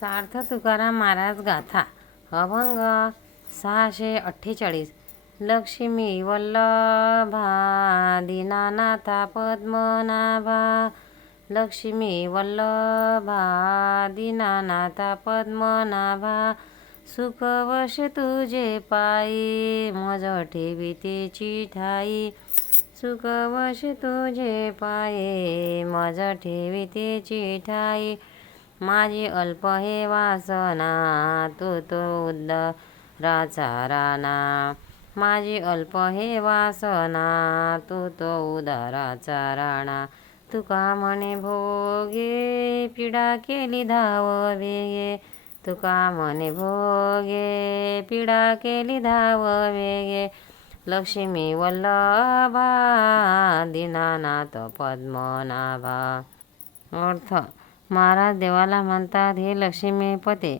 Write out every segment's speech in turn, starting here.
सार्थ तुकाराम महाराज गाथा. अभंग सहाशे अठ्ठेचाळीस. लक्ष्मी वल्लभा दीनानाथा पद्मनाभा. लक्ष्मी वल्लभा दीनानाथा पद्मनाभा. सुखवश तुझे पायी मज ठेवितेची ठाई सुखवश तुझे पाये मज ठेवितेची ठाई माझी अल्प हे वासना तू तो उदराचा राणा. माझी अल्प हे वासना तू तो उदराचा राणा. तुका म्हणे भोगे पिडा केली धाव वेगे. तुका म्हणे भोगे पिडा केली धाव वेगे. लक्ष्मी वल्लभा दीनानाथ पद्मनाभा. अर्थ महाराज देवाला म्हणतात हे लक्ष्मीपते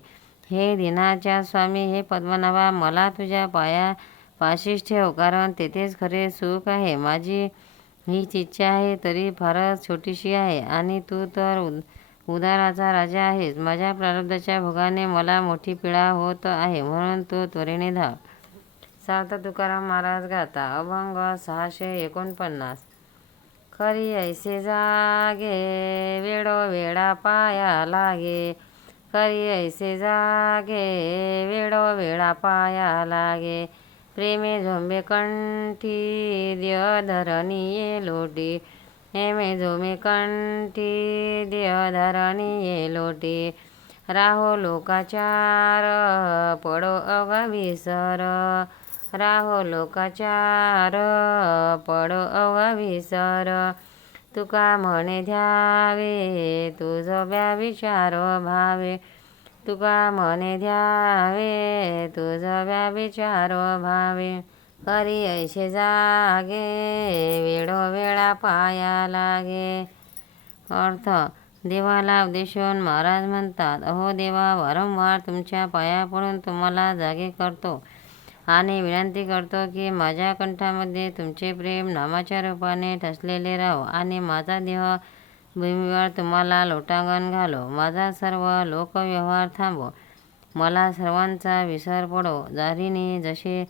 हे दिनाच्या स्वामी हे पद्मनाभा मला तुझ्या पाया पाशीच ठेव कारण तेथेच खरे सुख आहे. माझी ही इच्छा आहे तरी फारच छोटीशी आहे आणि तू तर उद उदाराचा राजा आहेस. माझ्या प्रारब्धाच्या भोगाने मला मोठी पीडा होत आहे म्हणून तू त्वरेने धाव. सार्थ तुकाराम महाराज गाता अभंग सहाशे एकोणपन्नास. खरी ऐसे जागे वेळोवेळा पाया लागे. खरी ऐसे जागे वेळोवेळा पाया लागे. प्रेमे झोंबे कंठी देव धरणी ये लोटी. हेमे झोमे कंठी देव धरणी ये लोटी. राहो लोकाचार पडो अगा विसर. राहो लोकाचार पडो अविसर विसर. तुका म्हणे ध्यावे तुझं ब्या विचार भावे. तुका म्हणे ध्यावे तुझं ब्या विचार भावे. करी ऐसे जागे वेळो वेळा पाया लागे. अर्थ देवाला उद्देशून महाराज म्हणतात अहो देवा वारंवार तुमच्या पाया पडून तुम्हाला जागे करतो. आणि विनंती करतो की माझ्या कंठामध्ये तुमचे प्रेम नामाच्या रूपाने ठसलेले राहो आणि माझा देह भूमीवर तुम्हाला लोटांगण घालो. माझा सर्व लोकव्यवहार थांबो. मला सर्वांचा विसर पडो. जारीने जसे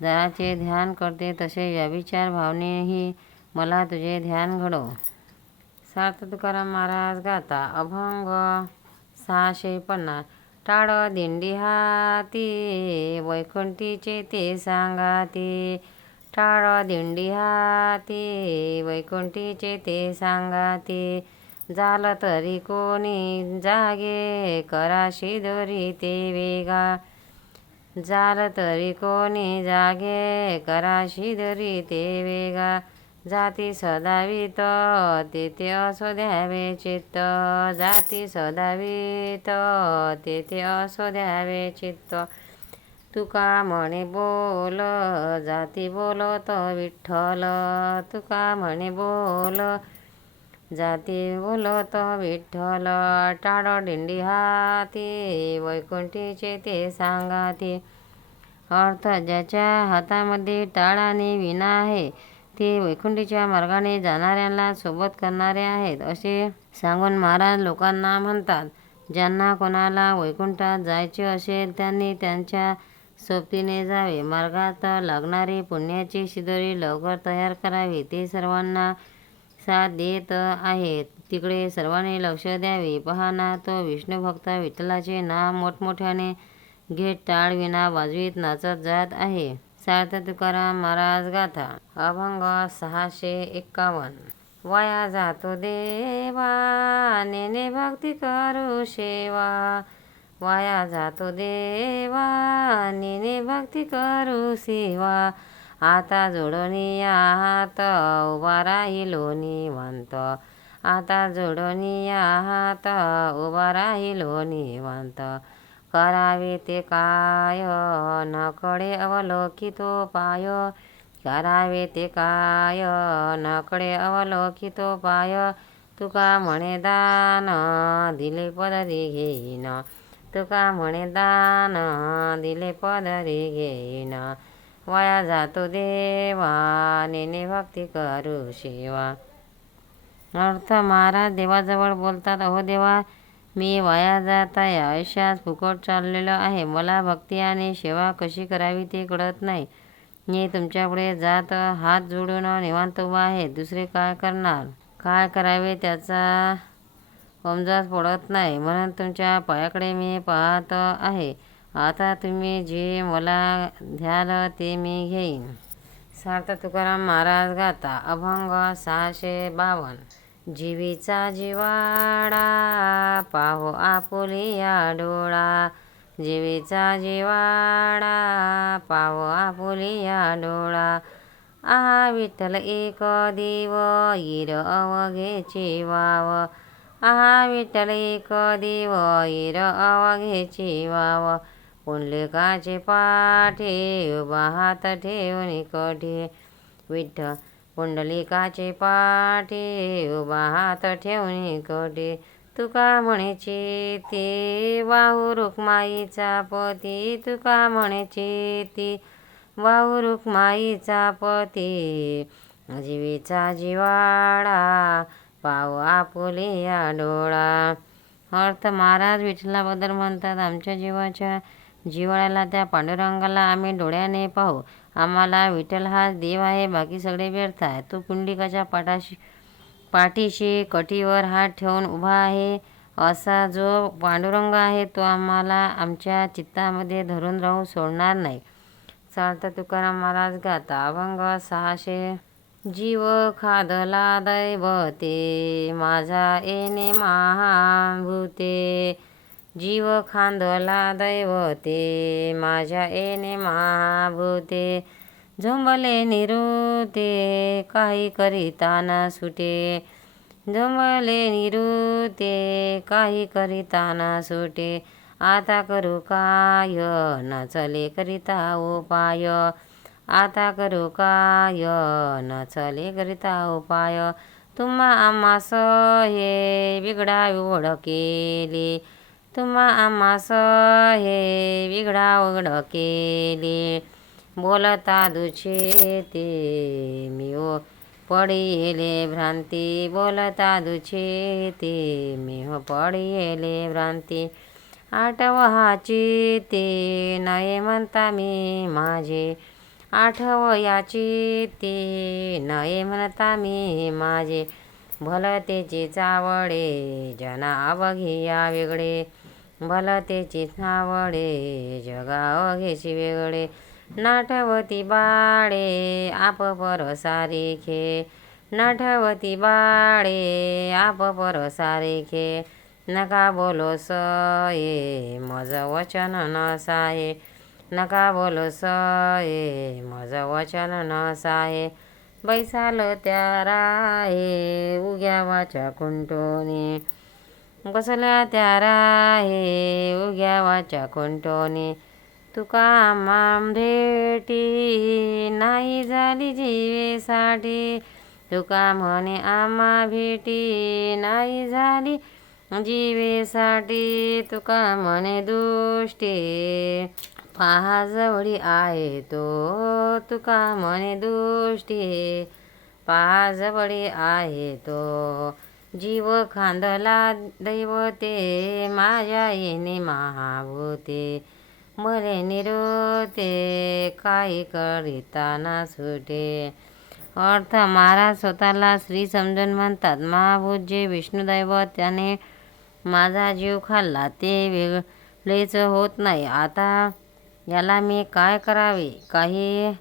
जराचे ध्यान करते तसे व्यभिचार भावनेही मला तुझे ध्यान घडो. सार्थ तुकाराम महाराज गाता अभंग सहाशे पन्नास. टाळ दिंडी हाती वैकुंठीचे ते सांगाती. टाळ दिंडी हाती वैकुंठीचे ते सांगाती. झालं तरी कोणी जागे कराशी दोरी ते वेगा. झालं तरी कोणी जागे कराशी दोरी ते वेगा. जाती सदावित तेथे असो द्यावे चित्त. जाती सदावीत तेथे असो द्यावे चित्त. तुका म्हणे बोल जाती बोलत विठ्ठल. तुका म्हणे बोल जाती बोलत विठ्ठल. टाळ दिंडी हाती वैकुंठीचे ते सांगाती. अर्थ ज्याच्या हातामध्ये टाळाने विना आहे ते वैकुंठीच्या मार्गाने जाणाऱ्यांना सोबत करणारे आहेत असे सांगून महाराज लोकांना म्हणतात. ज्यांना कोणाला वैकुंठात जायचे असेल त्यांनी त्यांच्या सोबतीने जावे. मार्गात लागणारी पुण्याची शिदोरी लवकर तयार करावी. ते सर्वांना साथ देत आहेत. तिकडे सर्वांनी लक्ष द्यावे. पहा ना तो विष्णुभक्त विठ्ठलाचे नाम मोठमोठ्याने घेत टाळविना वाजवीत नाचत जात आहे. सार्थ तुकाराम महाराज गाथा. अभंग सहाशे एक्कावन्न वाया जातो देवा नेने भक्ती करू सेवा वाया जातो देवा नेने भक्ती करू सेवा. आता जोडणी आहात उभा राहिलो निवांत. आता जोडणी आहात उभा राहिलो निवांत. करावे ते काय? नकडे अवलोकितो पाय. करावे ते काय? नकडे अवलोकितो पाय. तुका म्हणे दान दिले पदरी घेईन. तुका म्हणे दान दिले पदरी घेईन. वाया जातो देवा नेने भक्ती करू शिवा. अर्थ महाराज देवाजवळ बोलतात अहो देवा मी वाया जात आहे. आयुष्यात फुकट चाललेलो आहे. मला भक्ती आणि सेवा कशी करावी ते कळत नाही. मी तुमच्यापुढे जात हात जोडून निवांत उभा आहे. दुसरे काय करणार? काय करावे त्याचा समजाच पडत नाही. म्हणून तुमच्या पायाकडे मी पाहत आहे. आता तुम्ही जे मला द्याल ते मी घेईन. सार्थ तुकाराम महाराज गाता अभंग सहाशे बावन्न जीवीचा जिवाडा पाहो आपुलिया डोळा. जीवीचा जिवाडा पाहो आपुलिया डोळा. आहा विठ्ठल एक देव इर अवघेचे वाव. आहा विठ्ठल एक देव इर अवघेचे वाव. पुंडलिकाचे पाठे उभा हात ठेवून कठे. विठ्ठ पुंडलिकाचे पाठे उभा हात ठेवून कठे? तुका म्हणेचे ते वाहू रुक्माईचा पती. तुका म्हणेचे ते वाहू रुक्माईचा पती. जीवीचा जिवाडा पाव आपुले या डोळा अर्थ महाराज विठ्ठलाबद्दल म्हणतात आमच्या जीवाच्या जिवाळ्याला त्या पांडुरंगाला आम्ही डोळ्याने पाहू. आम्हाला विठ्ठल हा देव आहे बाकी सगळे व्यर्थ आहे. तो पुंडलिकाच्या पाठाशी पाठीशी कटीवर हात ठेवून उभा आहे. असा जो पांडुरंग आहे तो आम्हाला आमच्या चित्तामध्ये धरून राहू सोडणार नाही. चालता तुकाराम महाराज गाता अभंग सहाशे. जीव खादला दैवते माझा येणे महाभूते. जीव खांदला दैवते माझ्या येणे महाभूते झोंबले निरुते काही करिता न सुटे. झोंबले निरुते काही करिता न सुटे. आता करू काय? न चले करिता उपाय. आता करू काय? न चले करिता उपाय. तुम्हा आम्हास हे बिघडा ओढ केले. तुम्हा आम्हास हे विघडा उघड केले. बोलता दुचे ते मी ओ पडिले भ्रांती. बोलता दुचे ते मी हो पडिले भ्रांती. आठवहाची ते नये म्हणता मी माझे. आठव याची ते नये म्हणता मी माझे. भलतेची चावडे जना अवघिया वेगळे भलतेची आवडे जगाव घेशी वेगळे. नाठवती बाळे आप पर सारिखे. नाठवती बाळे आप पर सारिखे. नका बोलो ये मज वचन नसाये नका बोलो ये मज वचन नसाये बैसाल त्या राहे उग्या वाच्या कुंटोने. बसला त्यारा हे उग्या वाचा कुंटोने तुका माम भेटी नाही झाली जीवेसाठी. तुका म्हणे आम्हा भेटी नाही झाली जीवेसाठी. तुका म्हणे दुष्टी पहा जवळी आहे तो. तुका म्हणे दुष्टी पहा जवळी आहे तो. जीव खांदला दैवते माझ्या येणे महाभूते. मले निरोते काही करिताना सुटे. अर्थ महाराज स्वतःला श्री समजून म्हणतात महाभूत जे विष्णुदैवत त्याने माझा जीव खाल्ला ते वेगळेच होत नाही. आता याला मी काय करावे? काही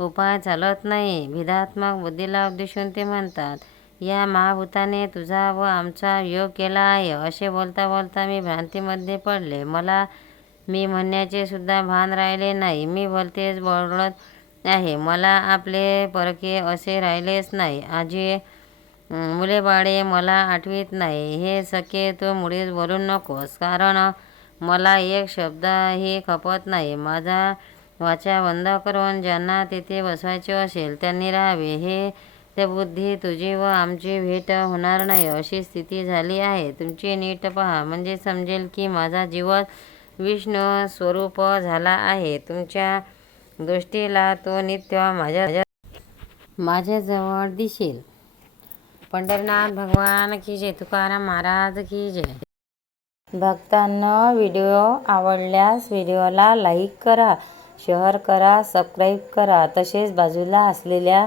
उपाय चालत नाही. विधात्मक बुद्धीला उद्देशून ते म्हणतात या महाभूताने तुझा व आमचा योग केला आहे. असे बोलता बोलता मी भ्रांतीमध्ये पडले. मला मी म्हणण्याचे सुद्धा भान राहिले नाही. मी बोलतेच बोलत आहे. मला आपले परके असे राहिलेच नाही. आजी मुले बाळे मला आठवीत नाही. हे सखे तू मुळीच बोलू नकोस. कारण मला एक शब्दही खपत नाही. माझा वाचा बंद करून ज्यांना तेथे बसवायचे असेल त्यांनी राहावे. हे त्या बुद्धी तुझी व आमची भेट होणार नाही अशी स्थिती झाली आहे. तुमची नीट पहा. म्हणजे समजेल की माझा जीवन विष्णू स्वरूप झाला आहे. तुमच्या दृष्टीला तो नित्य माझ्या माझ्याजवळ दिसेल. पंढरनाथ भगवान की जय. तुकाराम महाराज की जय. भक्तांना व्हिडिओ आवडल्यास व्हिडिओला लाईक करा शेअर करा सबस्क्राईब करा. तसेच बाजूला असलेल्या